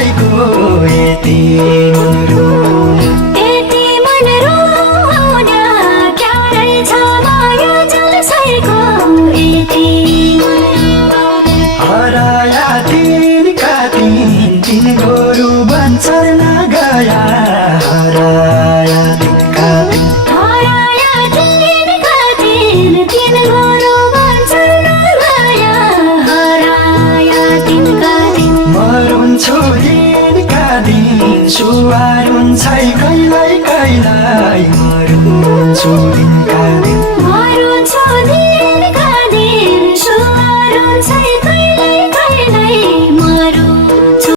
psycho यति Munro क्या रहेछ माया जल साईको यति हराया तिनका दिन तिन गोरु बन्छन् गया हराया तिनका दिन तिन गोरु बन्छन् गया हराया तिनका दिन मरुन्छु दिनका दिन सुहार हुन्छ कहिल्यै कहिल्यै मरुन्छु दिनका दिन दिनका दिन सुहार हुन्छ